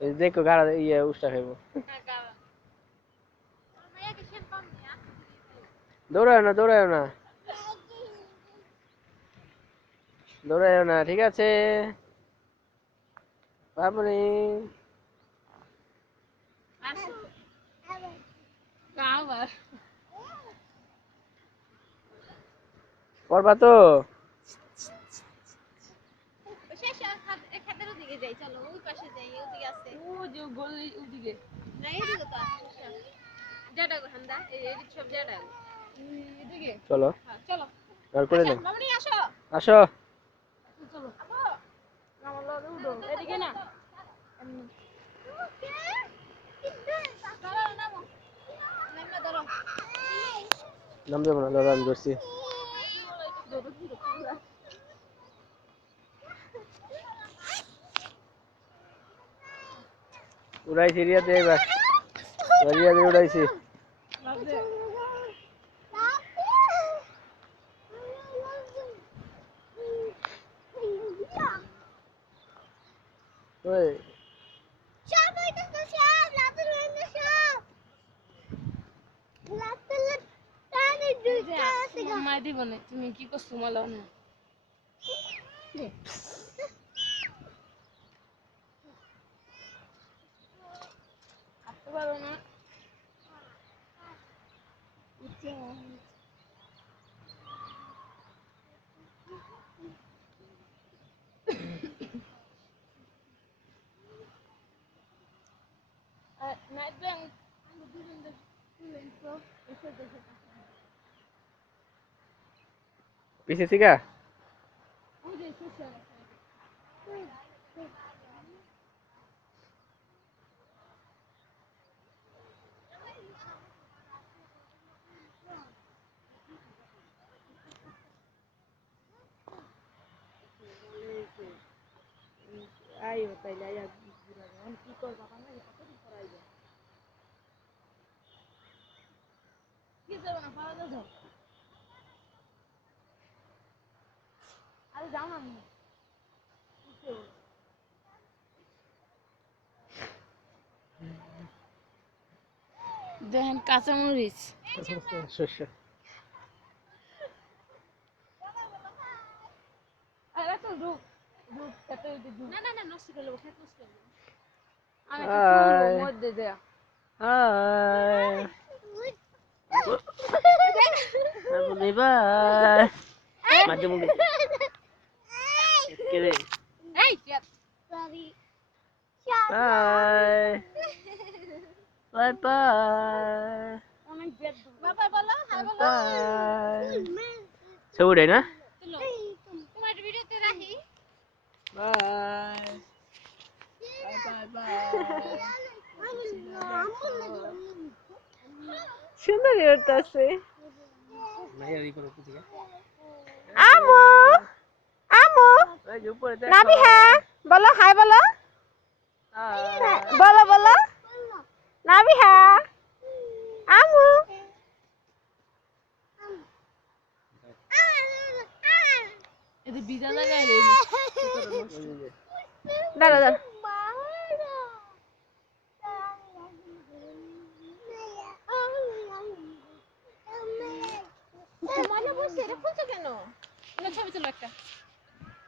এই দেখো গাড়া ইয়ে উষ্টা খাইবো দৌড়ায় না দৌড়ায় না দৌড়ায় না ঠিক আছে বাবরে পড়বা তো চলো চলো আর করে দেন আসো নাম দেবো না দাদা আমি ধরছি উড়াইছি রিয়াতে এবার রিয়াতে উড়াইছি ওই তুমি কি করছো মালা না আসতে পারো না পিছে শিখা আইও তাইলে আইয়া কি করবা না কতদিন পড়াইবে কি যাবো না পাওয়া যাও আরে যাও না দেখেন কাঁচামরিচ শস্য মধ্যে দেয়া মাঝে মুখে কেড়ে বাই বাই বাই সৌড়ে না বাই সুন্দর করতেছে আমু আমু নাবিহা বলো হাই বলো বলো বলো নাবিহা আমু এতে বিজা লাগাইলে দাঁড়া দাঁড়া ছবি তুলো একটা